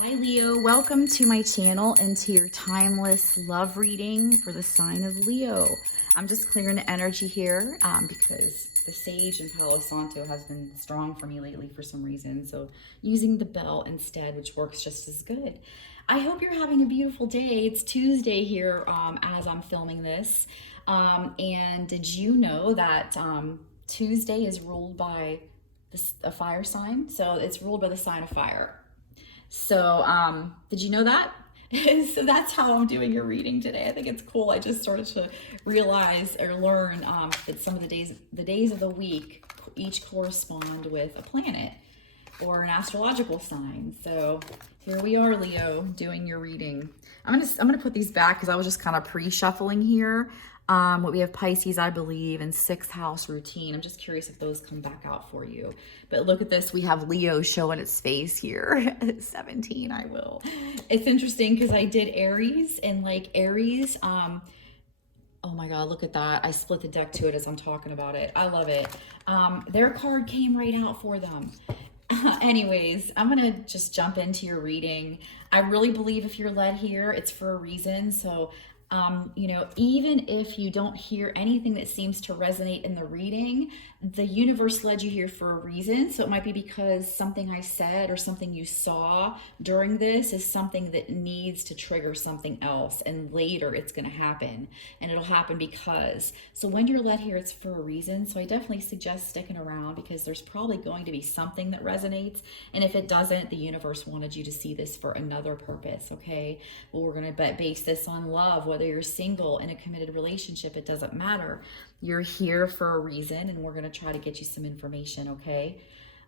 Hi Leo, welcome to my channel and to your timeless love reading for the sign of Leo. I'm just clearing the energy here because the sage in Palo Santo has been strong for me lately for some reason. So using the bell instead, which works just as good. I hope you're having a beautiful day. It's Tuesday here as I'm filming this. And did you know that Tuesday is ruled by a fire sign? So it's ruled by the sign of fire. So, did you know that? So that's how I'm doing your reading today. I think it's cool. I just started to realize or learn that some of the days of the week each correspond with a planet or an astrological sign. So here we are, Leo, doing your reading. I'm gonna put these back because I was just kind of pre-shuffling here. What we have Pisces, I believe, and sixth house routine. I'm just curious if those come back out for you. But look at this. We have Leo showing its face here. 17, I will. It's interesting because I did Aries and like Aries, oh my God, look at that. I split the deck to it as I'm talking about it. I love it. Their card came right out for them. Anyways, I'm going to just jump into your reading. I really believe if you're led here, it's for a reason. So, you know, even if you don't hear anything that seems to resonate in the reading, the universe led you here for a reason. So it might be because something I said or something you saw during this is something that needs to trigger something else. And later it's going to happen, and it'll happen because. So when you're led here, it's for a reason. So I definitely suggest sticking around because there's probably going to be something that resonates. And if it doesn't, the universe wanted you to see this for another purpose. Okay. Well, we're going to base this on love, whether you're single in a committed relationship, it doesn't matter. You're here for a reason, and we're going to try to get you some information, okay?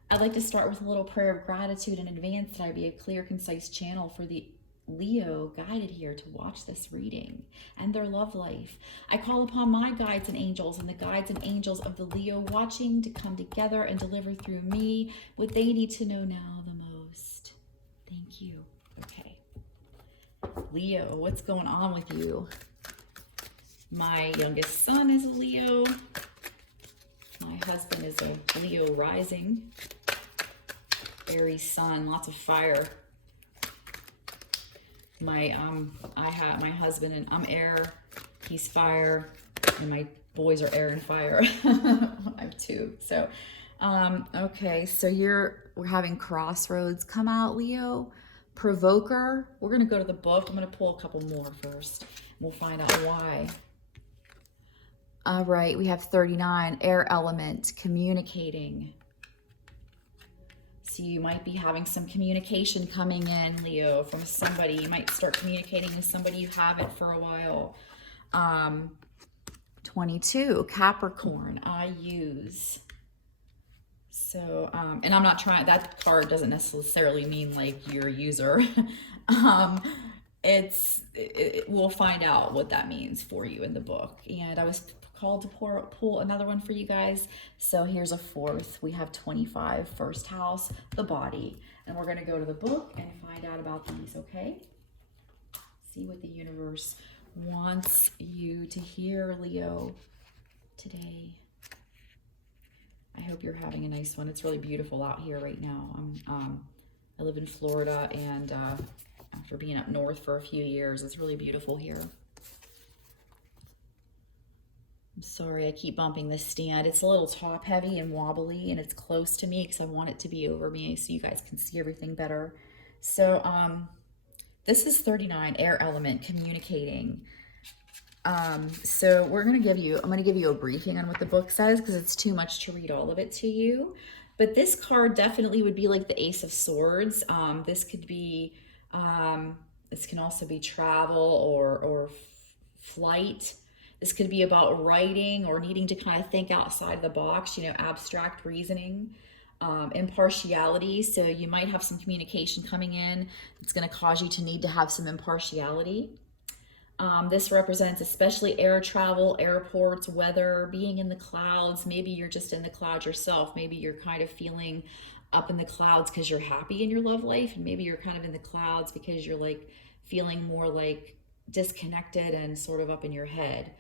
I'd like to start with a little prayer of gratitude in advance that I be a clear, concise channel for the Leo guided here to watch this reading and their love life. I call upon my guides and angels and the guides and angels of the Leo watching to come together and deliver through me what they need to know now the most. Thank you. Okay. Leo, what's going on with you? My youngest son is a Leo. My husband is a Leo rising. Aries sun, lots of fire. I have my husband and I'm air, he's fire, and my boys are air and fire. I have two. So okay, so we're having crossroads come out, Leo. Provoker. We're gonna go to the book. I'm gonna pull a couple more first. We'll find out why. All right, we have 39, air element, communicating. So you might be having some communication coming in, Leo, from somebody. You might start communicating with somebody you haven't for a while. 22, Capricorn, I use. So, and I'm not trying, that card doesn't necessarily mean like you're a user. We'll find out what that means for you in the book. And I was called to pull another one for you guys. So here's a fourth. We have 25, first house, the body. And we're going to go to the book and find out about these, okay? See what the universe wants you to hear, Leo, today. I hope you're having a nice one. It's really beautiful out here right now. I live in Florida, and after being up north for a few years, it's really beautiful here. I'm sorry I keep bumping this stand. It's a little top heavy and wobbly, and it's close to me because I want it to be over me so you guys can see everything better. So this is 39, air element, communicating. So I'm going to give you a briefing on what the book says because it's too much to read all of it to you. But this card definitely would be like the Ace of Swords. This could be, this can also be travel or flight. This could be about writing or needing to kind of think outside the box, you know, abstract reasoning, impartiality. So you might have some communication coming in. It's going to cause you to need to have some impartiality. This represents especially air travel, airports, weather, being in the clouds. Maybe you're just in the clouds yourself. Maybe you're kind of feeling up in the clouds because you're happy in your love life. And maybe you're kind of in the clouds because you're like feeling more like disconnected and sort of up in your head.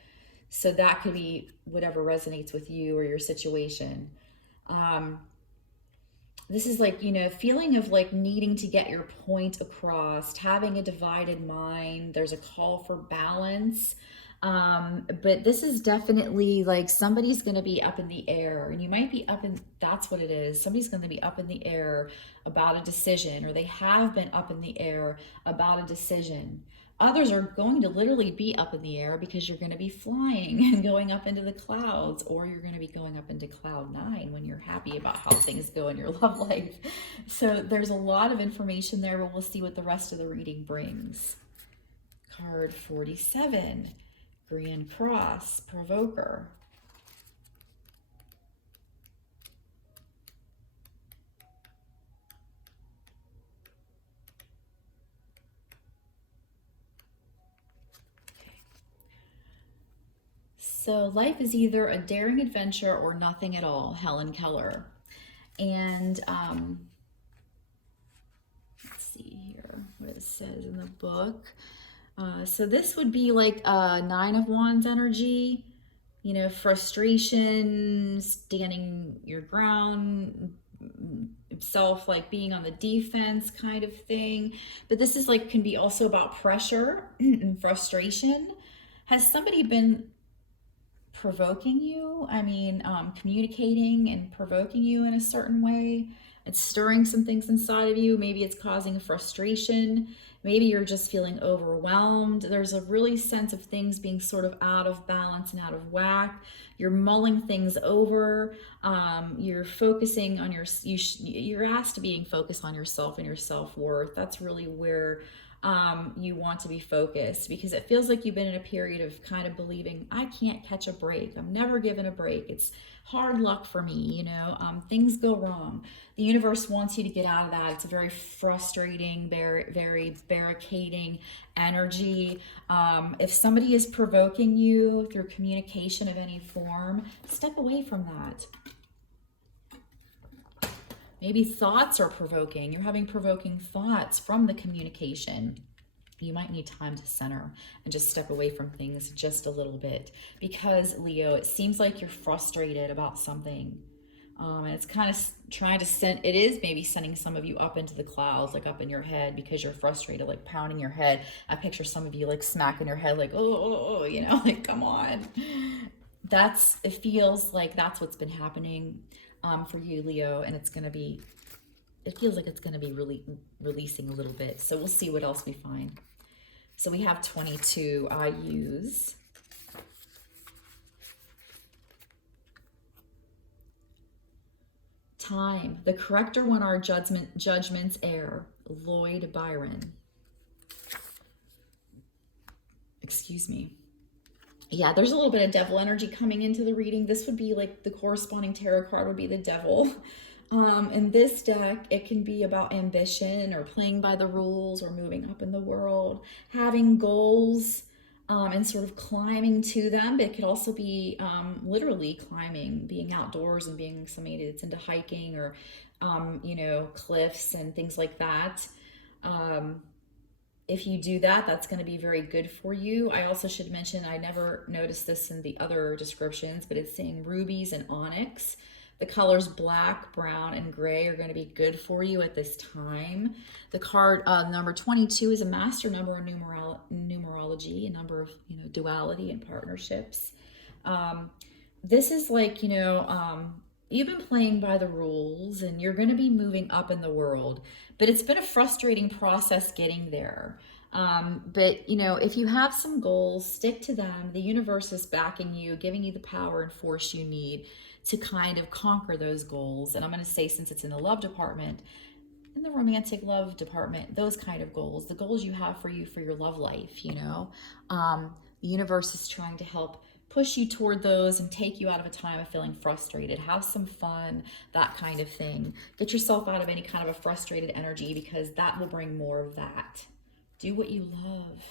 So that could be whatever resonates with you or your situation. this is like, you know, feeling of like needing to get your point across, having a divided mind. There's a call for balance. But this is definitely like somebody's going to be up in the air, and you might be up in, that's what it is. Somebody's going to be up in the air about a decision, or they have been up in the air about a decision. Others are going to literally be up in the air because you're going to be flying and going up into the clouds, or you're going to be going up into cloud nine when you're happy about how things go in your love life. So there's a lot of information there, but we'll see what the rest of the reading brings. Card 47, Grand Cross, Provoker. So life is either a daring adventure or nothing at all, Helen Keller. And let's see here what it says in the book. So this would be like a Nine of Wands energy, you know, frustration, standing your ground, self like being on the defense kind of thing. But this is like, can be also about pressure and frustration. Has somebody been provoking you? I mean, communicating and provoking you in a certain way. It's stirring some things inside of you. Maybe it's causing frustration. Maybe you're just feeling overwhelmed. There's a really sense of things being sort of out of balance and out of whack. You're mulling things over. You're focusing on you're asked to being focused on yourself and your self-worth. That's really where you want to be focused, because it feels like you've been in a period of kind of believing, I can't catch a break. I'm never given a break. It's hard luck for me, you know, things go wrong. The universe wants you to get out of that. It's a very frustrating, very barricading energy. If somebody is provoking you through communication of any form, step away from that. Maybe thoughts are provoking. You're having provoking thoughts from the communication. You might need time to center and just step away from things just a little bit, because Leo, it seems like you're frustrated about something. And it's kind of trying to send, it is maybe sending some of you up into the clouds, like up in your head, because you're frustrated, like pounding your head. I picture some of you like smacking your head, like, oh, you know, like, come on. It feels like that's what's been happening for you, Leo, and it feels like it's going to be really releasing a little bit. So we'll see what else we find. So we have 22 I use. Time, the corrector when our judgments err, Lloyd Byron. Excuse me. Yeah, there's a little bit of devil energy coming into the reading. This would be like the corresponding tarot card would be the devil. In this deck, it can be about ambition or playing by the rules or moving up in the world, having goals and sort of climbing to them. But it could also be literally climbing, being outdoors and being somebody that's into hiking or, you know, cliffs and things like that. If you do that, that's going to be very good for you. I also should mention, I never noticed this in the other descriptions, but it's saying rubies and onyx. The colors black, brown, and gray are going to be good for you at this time. The card number 22 is a master number in numerology, a number of, you know, duality and partnerships. This is like, you know, you've been playing by the rules and you're going to be moving up in the world, but it's been a frustrating process getting there. But, you know, if you have some goals, stick to them. The universe is backing you, giving you the power and force you need to kind of conquer those goals. And I'm going to say, since it's in the love department, in the romantic love department, those kind of goals, the goals you have for you for your love life, you know, the universe is trying to help push you toward those and take you out of a time of feeling frustrated. Have some fun, that kind of thing. Get yourself out of any kind of a frustrated energy, because that will bring more of that. Do what you love.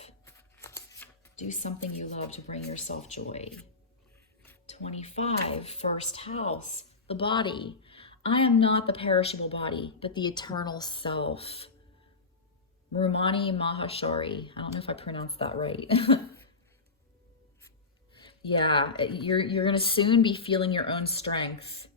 Do something you love to bring yourself joy. 25, first house, the body. I am not the perishable body, but the eternal self. Rumani Maheshwari. I don't know if I pronounced that right. Yeah, you're going to soon be feeling your own strength.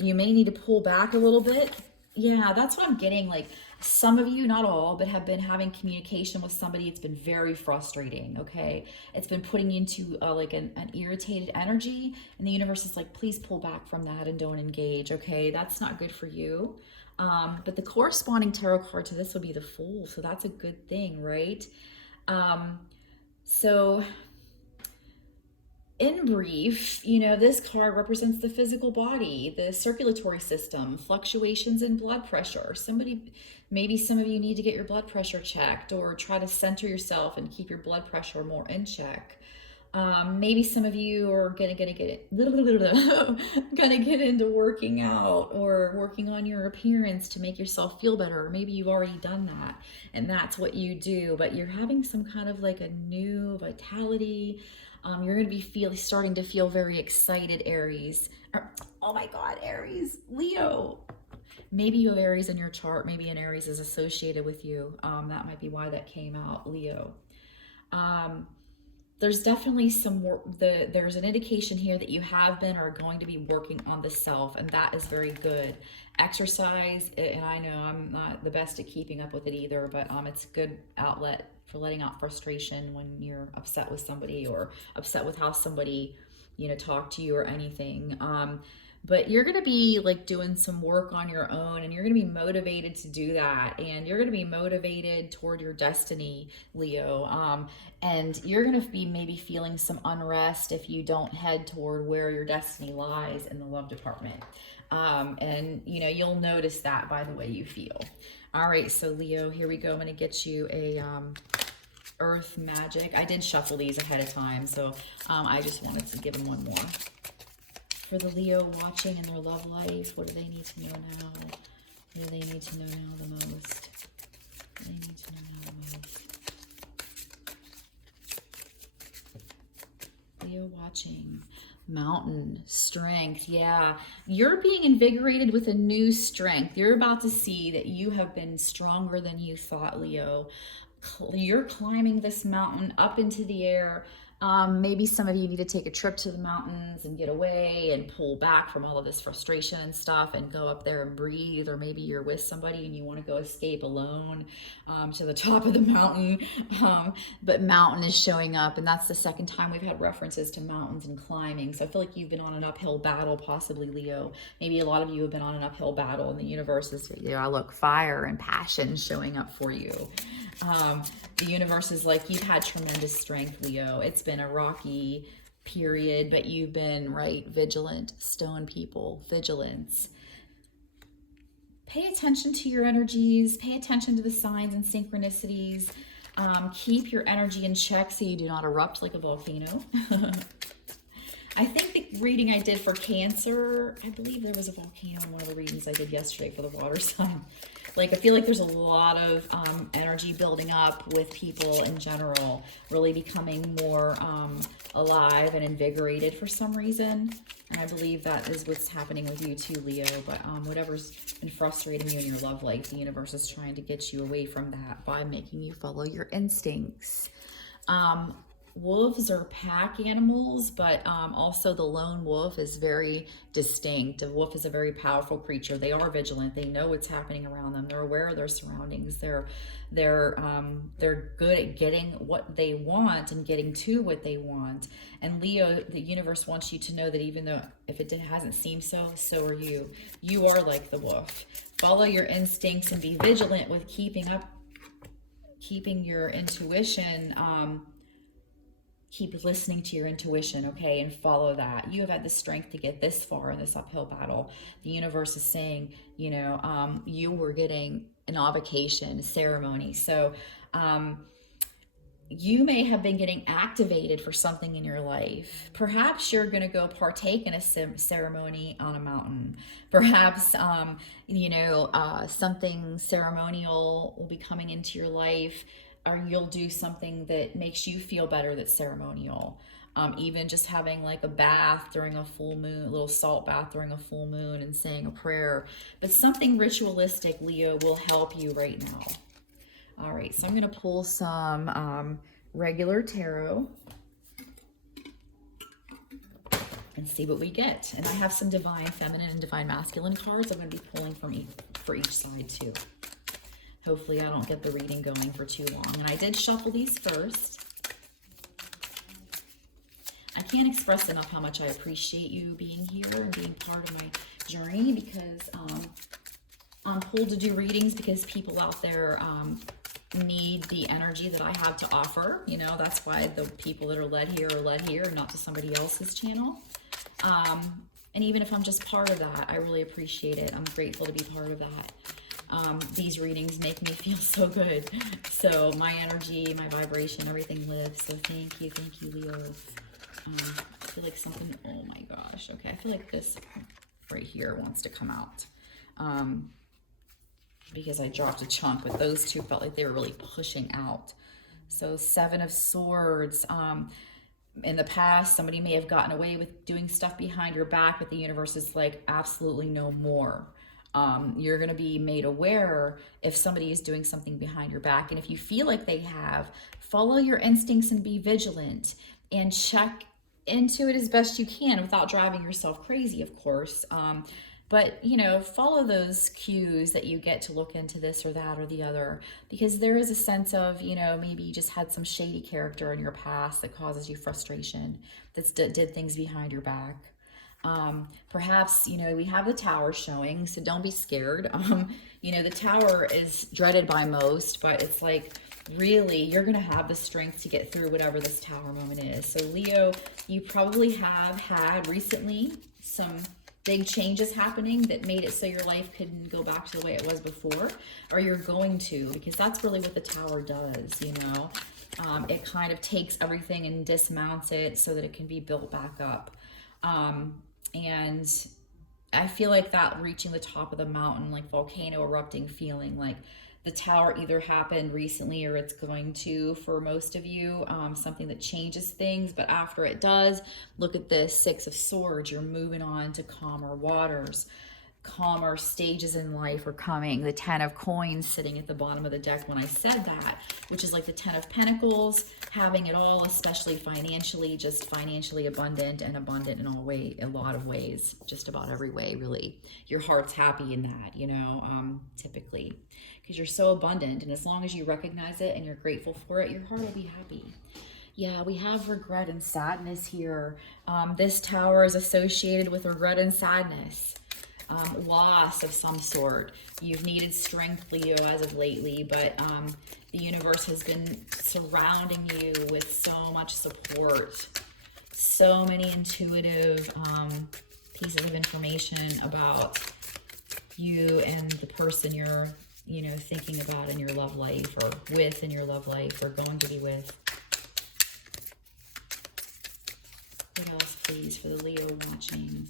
You may need to pull back a little bit. Yeah, that's what I'm getting. Like some of you, not all, but have been having communication with somebody. It's been very frustrating. Okay. It's been putting you into like an irritated energy. And the universe is like, please pull back from that and don't engage. Okay. That's not good for you. But the corresponding tarot card to this would be the Fool. So that's a good thing, right? So in brief, you know, this card represents the physical body, the circulatory system, fluctuations in blood pressure. Maybe some of you need to get your blood pressure checked or try to center yourself and keep your blood pressure more in check. Maybe some of you are gonna get into working out or working on your appearance to make yourself feel better. Or maybe you've already done that and that's what you do, but you're having some kind of like a new vitality. You're going to be starting to feel very excited, Aries. Oh my God, Aries, Leo. Maybe you have Aries in your chart. Maybe an Aries is associated with you. That might be why that came out, Leo. There's definitely some work. There's an indication here that you have been or are going to be working on the self, and that is very good. Exercise, and I know I'm not the best at keeping up with it either, but it's a good outlet for letting out frustration when you're upset with somebody or upset with how somebody, you know, talked to you or anything. But you're going to be like doing some work on your own, and you're going to be motivated to do that. And you're going to be motivated toward your destiny, Leo. And you're going to be maybe feeling some unrest if you don't head toward where your destiny lies in the love department. And you know, you'll notice that by the way you feel. All right, so Leo, here we go. I'm going to get you a Earth Magic. I did shuffle these ahead of time, so I just wanted to give them one more. For the Leo watching in their love life, what do they need to know now? What do they need to know now the most? What do they need to know now the most? Leo watching. Mountain, strength. Yeah, you're being invigorated with a new strength. You're about to see that you have been stronger than you thought, Leo. You're climbing this mountain up into the air. Maybe some of you need to take a trip to the mountains and get away and pull back from all of this frustration and stuff and go up there and breathe. Or maybe you're with somebody and you want to go escape alone to the top of the mountain. But mountain is showing up, and that's the second time we've had references to mountains and climbing. So I feel like you've been on an uphill battle, possibly, Leo. Maybe a lot of you have been on an uphill battle, and the universe is, you know, look, fire and passion showing up for you. The universe is like, you've had tremendous strength, Leo. It's been a rocky period, but you've been, right, vigilant. Stone people, vigilance. Pay attention to your energies. Pay attention to the signs and synchronicities. Keep your energy in check so you do not erupt like a volcano. I think the reading I did for Cancer, I believe there was a volcano in one of the readings I did yesterday for the water sign. Like, I feel like there's a lot of energy building up with people in general, really becoming more alive and invigorated for some reason. And I believe that is what's happening with you too, Leo. But whatever's been frustrating you in your love life, the universe is trying to get you away from that by making you follow your instincts. Wolves are pack animals, but also the lone wolf is very distinct. A wolf is a very powerful creature. They are vigilant. They know what's happening around them. They're aware of their surroundings. They're good at getting what they want and getting to what they want. And Leo, the universe wants you to know that even though if it hasn't seemed so, so are you. You are like the wolf. Follow your instincts and be vigilant with keeping your intuition. Keep listening to your intuition, okay, and follow that. You have had the strength to get this far in this uphill battle. The universe is saying, you know, you were getting an avocation ceremony. So you may have been getting activated for something in your life. Perhaps you're going to go partake in a ceremony on a mountain. Perhaps, something ceremonial will be coming into your life, or you'll do something that makes you feel better that's ceremonial. Even just having like a bath during a full moon, a little salt bath during a full moon and saying a prayer. But something ritualistic, Leo, will help you right now. All right, so I'm going to pull some regular tarot. and see what we get. And I have some divine feminine and divine masculine cards I'm going to be pulling from for each side too. Hopefully I don't get the reading going for too long. And I did shuffle these first. I can't express enough how much I appreciate you being here and being part of my journey, because I'm pulled to do readings because people out there need the energy that I have to offer. You know, that's why the people that are led here, not to somebody else's channel. And even if I'm just part of that, I really appreciate it. I'm grateful to be part of that. These readings make me feel so good. So my energy, my vibration, everything lives. So thank you, Leo. I feel like something, oh my gosh. Okay, I feel like this right here wants to come out. Because I dropped a chunk, but those two felt like they were really pushing out. So 7 of Swords. In the past, somebody may have gotten away with doing stuff behind your back, but the universe is like, absolutely no more. You're going to be made aware if somebody is doing something behind your back. And if you feel like they have, follow your instincts and be vigilant and check into it as best you can without driving yourself crazy, of course. But, you know, follow those cues that you get to look into this or that or the other, because there is a sense of, you know, maybe you just had some shady character in your past that causes you frustration, that did things behind your back. Perhaps, you know, we have the Tower showing, so don't be scared. You know, the Tower is dreaded by most, but it's like, really, you're going to have the strength to get through whatever this Tower moment is. So Leo, you probably have had recently some big changes happening that made it so your life couldn't go back to the way it was before, or you're going to, because that's really what the Tower does, you know. It kind of takes everything and dismounts it so that it can be built back up. And I feel like that reaching the top of the mountain, like volcano erupting feeling, like the Tower either happened recently or it's going to for most of you, something that changes things. But after it does, look at this 6 of Swords. You're moving on to calmer waters. Calmer stages in life are coming. The 10 of Coins sitting at the bottom of the deck when I said that, which is like the 10 of Pentacles, having it all, especially financially, just financially abundant and abundant in a lot of ways, just about every way, really. Your heart's happy in that, you know, typically, because you're so abundant. And as long as you recognize it and you're grateful for it, your heart will be happy. Yeah, we have regret and sadness here. This Tower is associated with regret and sadness. Loss of some sort. You've needed strength, Leo, as of lately, but the universe has been surrounding you with so much support, so many intuitive pieces of information about you and the person you're, you know, thinking about in your love life, or with in your love life, or going to be with. What else, please, for the Leo watching?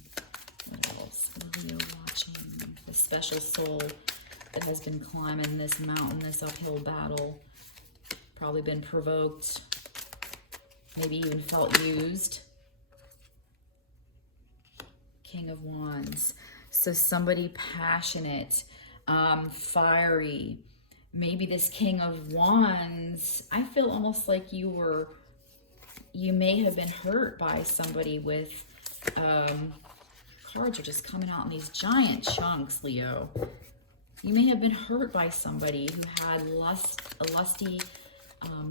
What else? Leo watching, the special soul that has been climbing this mountain, this uphill battle, probably been provoked, maybe even felt used. King of Wands. So somebody passionate, fiery. Maybe this King of Wands, I feel almost like you may have been hurt by somebody with, cards are just coming out in these giant chunks, Leo. You may have been hurt by somebody who had a lusty,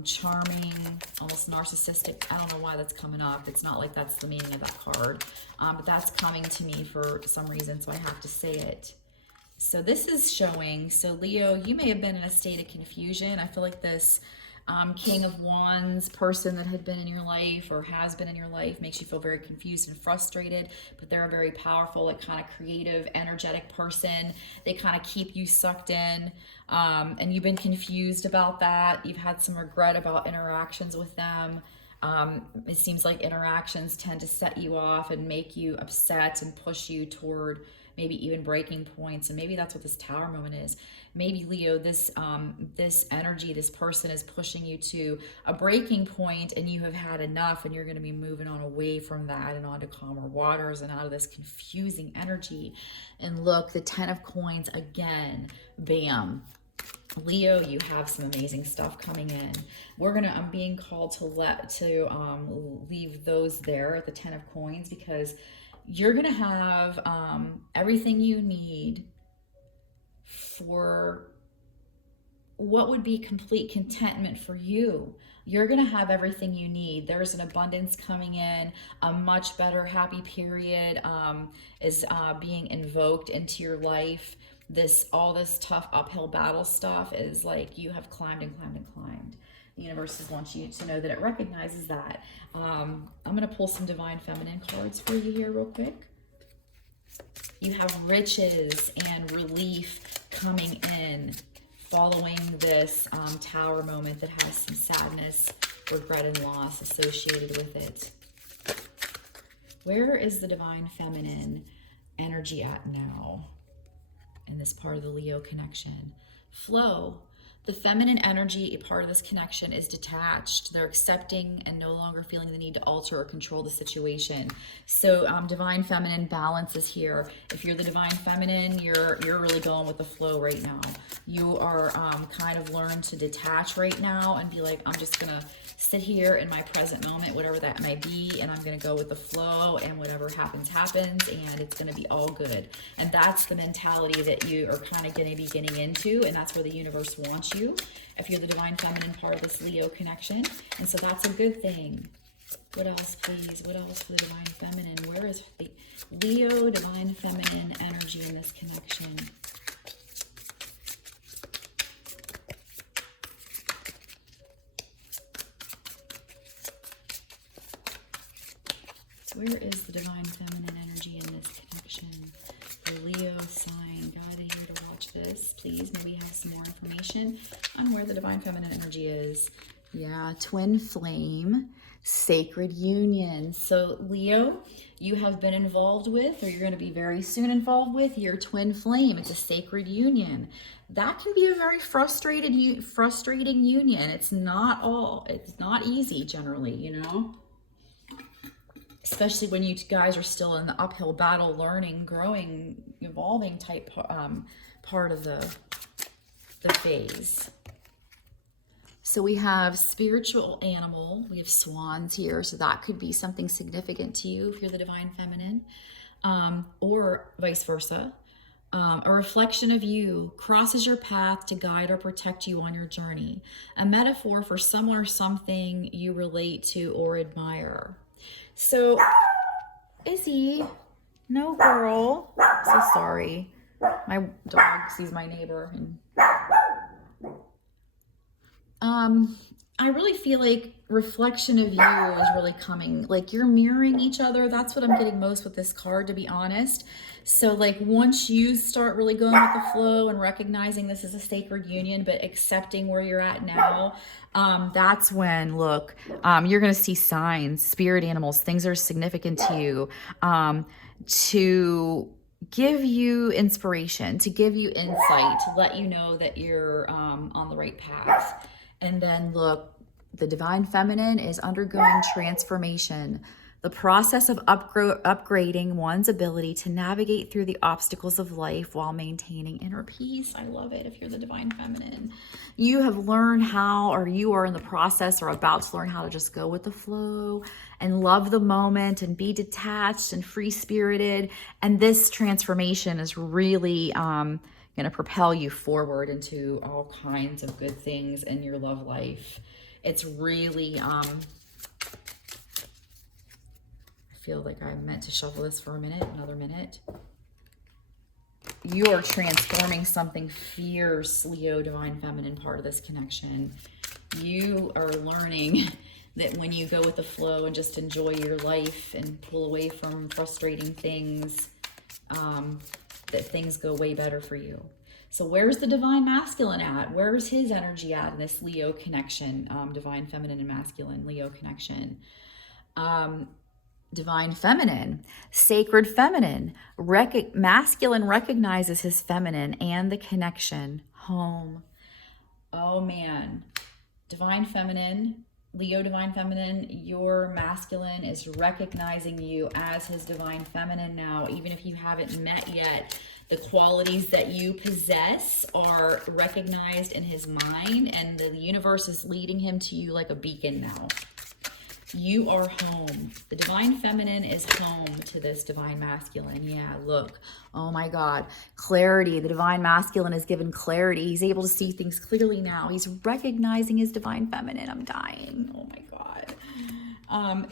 charming, almost narcissistic. I don't know why that's coming up. It's not like that's the meaning of that card. But that's coming to me for some reason, so I have to say it. So this is showing, so Leo, you may have been in a state of confusion. I feel like this King of Wands person that had been in your life or has been in your life makes you feel very confused and frustrated, but they're a very powerful, like kind of creative, energetic person. They kind of keep you sucked in, and you've been confused about that. You've had some regret about interactions with them. It seems like interactions tend to set you off and make you upset and push you toward maybe even breaking points. And maybe that's what this Tower moment is. Maybe, Leo, this energy, this person is pushing you to a breaking point, and you have had enough, and you're going to be moving on away from that and onto calmer waters and out of this confusing energy. And look, the 10 of Coins again, bam. Leo, you have some amazing stuff coming in. I'm being called to leave those there at the 10 of coins, because you're gonna have everything you need for what would be complete contentment for you. You're going to have everything you need. There's an abundance coming in. A much better happy period is being invoked into your life. All this tough uphill battle stuff is like you have climbed and climbed and climbed. The universe wants you to know that it recognizes that. I'm going to pull some Divine Feminine cards for you here real quick. You have riches and relief coming in following this tower moment that has some sadness, regret, and loss associated with it. Where is the Divine Feminine energy at now in this part of the Leo connection? Flow. The feminine energy, a part of this connection, is detached. They're accepting and no longer feeling the need to alter or control the situation. So Divine Feminine balance is here. If you're the Divine Feminine, you're really going with the flow right now. You are kind of learned to detach right now and be like, I'm just going to sit here in my present moment, whatever that may be, and I'm going to go with the flow, and whatever happens, happens, and it's going to be all good. And that's the mentality that you are kind of going to be getting into, and that's where the universe wants you if you're the Divine Feminine part of this Leo connection. And so that's a good thing. What else, please? What else for the Divine Feminine? Where is the Leo Divine Feminine energy in this connection? Where is the Divine Feminine energy in this connection? The Leo sign. God, I'm here to watch this. Please, maybe have some more information on where the Divine Feminine energy is. Yeah, twin flame, sacred union. So Leo, you have been involved with, or you're going to be very soon involved with, your twin flame. It's a sacred union. That can be a very frustrating union. It's not easy generally, you know? Especially when you guys are still in the uphill battle, learning, growing, evolving type part of the phase. So we have spiritual animal, we have swans here, so that could be something significant to you if you're the Divine Feminine, or vice versa. A reflection of you crosses your path to guide or protect you on your journey. A metaphor for someone or something you relate to or admire. So, Izzy, no girl. So sorry. My dog sees my neighbor. And I really feel like reflection of you is really coming. Like you're mirroring each other. That's what I'm getting most with this card, to be honest. So like once you start really going with the flow and recognizing this is a sacred union, but accepting where you're at now, that's when, look, you're going to see signs, spirit animals, things that are significant to you, to give you inspiration, to give you insight, to let you know that you're on the right path. And then look, the Divine Feminine is undergoing transformation. The process of upgrading one's ability to navigate through the obstacles of life while maintaining inner peace. I love it if you're the Divine Feminine. You have learned how, or you are in the process or about to learn how to just go with the flow and love the moment and be detached and free-spirited. And this transformation is really going to propel you forward into all kinds of good things in your love life. It's really... I feel like I meant to shuffle this for a minute, another minute. You are transforming something fierce, Leo, Divine Feminine part of this connection. You are learning that when you go with the flow and just enjoy your life and pull away from frustrating things, that things go way better for you. So where's the Divine Masculine at? Where's his energy at in this Leo connection? Divine Feminine and Masculine Leo connection. Divine Feminine, sacred feminine, masculine recognizes his feminine and the connection, home. Oh man, Divine Feminine, Leo Divine Feminine, your masculine is recognizing you as his Divine Feminine now, even if you haven't met yet. The qualities that you possess are recognized in his mind, and the universe is leading him to you like a beacon now. You are home. The divine feminine is home to this divine masculine. Yeah, look. Oh my God. Clarity. The divine masculine is given clarity. He's able to see things clearly now. He's recognizing his divine feminine. I'm dying. Oh my God.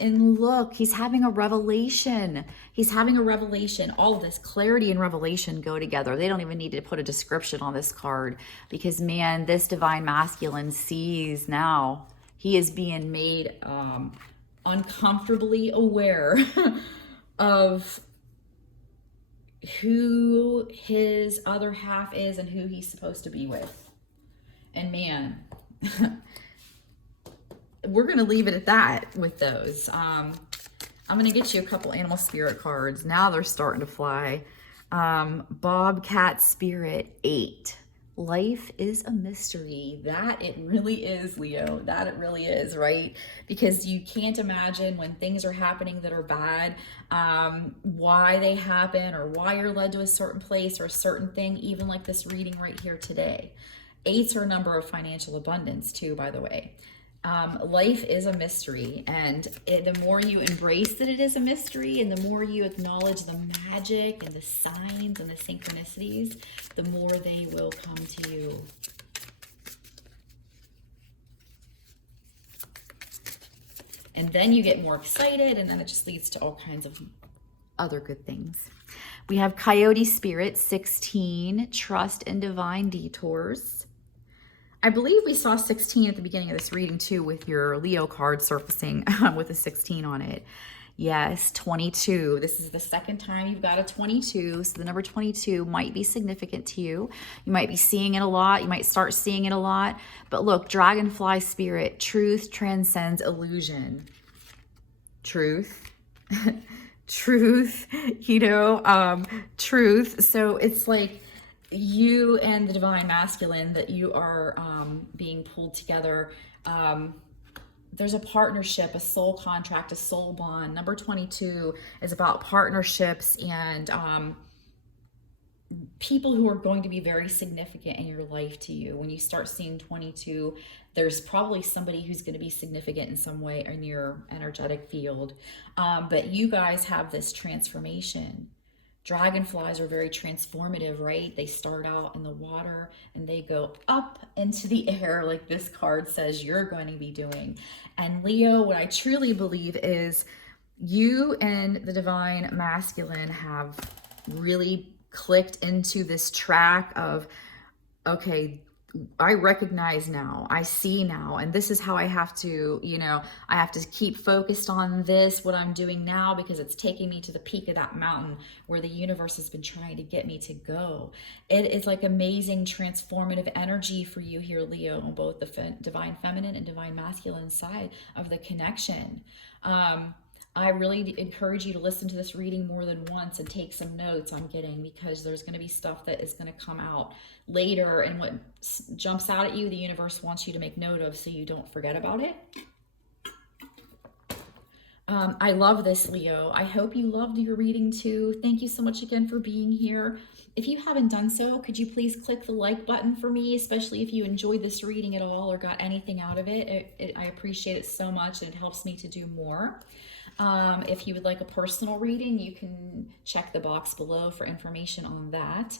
And look, he's having a revelation. He's having a revelation. All of this clarity and revelation go together. They don't even need to put a description on this card because, man, this divine masculine sees now. He is being made uncomfortably aware of who his other half is and who he's supposed to be with. And man, we're going to leave it at that with those. I'm going to get you a couple animal spirit cards. Now they're starting to fly. Bobcat Spirit 8. Life is a mystery. That it really is, Leo. That it really is, right? Because you can't imagine when things are happening that are bad, why they happen or why you're led to a certain place or a certain thing, even like this reading right here today. 8s are a number of financial abundance too, by the way. Life is a mystery, and the more you embrace that it is a mystery, and the more you acknowledge the magic and the signs and the synchronicities, the more they will come to you. And then you get more excited, and then it just leads to all kinds of other good things. We have Coyote Spirit 16, Trust in Divine Detours. I believe we saw 16 at the beginning of this reading too, with your Leo card surfacing with a 16 on it. Yes, 22. This is the second time you've got a 22. So the number 22 might be significant to you. You might be seeing it a lot. You might start seeing it a lot. But look, Dragonfly Spirit, truth transcends illusion. Truth. Truth, truth. So it's like you and the divine masculine that you are being pulled together. There's a partnership, a soul contract, a soul bond. Number 22 is about partnerships and people who are going to be very significant in your life to you. When you start seeing 22, there's probably somebody who's going to be significant in some way in your energetic field. But you guys have this transformation. Dragonflies are very transformative, right? They start out in the water and they go up into the air like this card says you're going to be doing. And Leo, what I truly believe is you and the divine masculine have really clicked into this track of, okay, I recognize now, I see now, and this is how I have to, I have to keep focused on this, what I'm doing now, because it's taking me to the peak of that mountain where the universe has been trying to get me to go. It is like amazing transformative energy for you here, Leo, on both the divine feminine and divine masculine side of the connection. I really encourage you to listen to this reading more than once and take some notes I'm getting, because there's going to be stuff that is going to come out later, and what jumps out at you, the universe wants you to make note of so you don't forget about it. I love this, Leo. I hope you loved your reading too. Thank you so much again for being here. If you haven't done so, could you please click the like button for me, especially if you enjoyed this reading at all or got anything out of it. I appreciate it so much, and it helps me to do more. If you would like a personal reading, you can check the box below for information on that.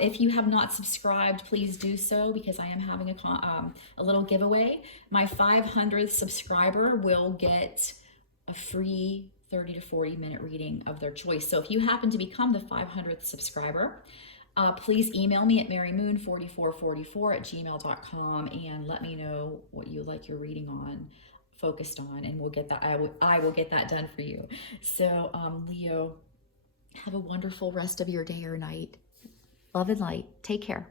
If you have not subscribed, please do so, because I am having a little giveaway. My 500th subscriber will get a free 30 to 40 minute reading of their choice. So if you happen to become the 500th subscriber, please email me at marymoon4444@gmail.com and let me know what you like your reading on, focused on, and we'll get that. I will get that done for you. So Leo, have a wonderful rest of your day or night. Love and light. Take care.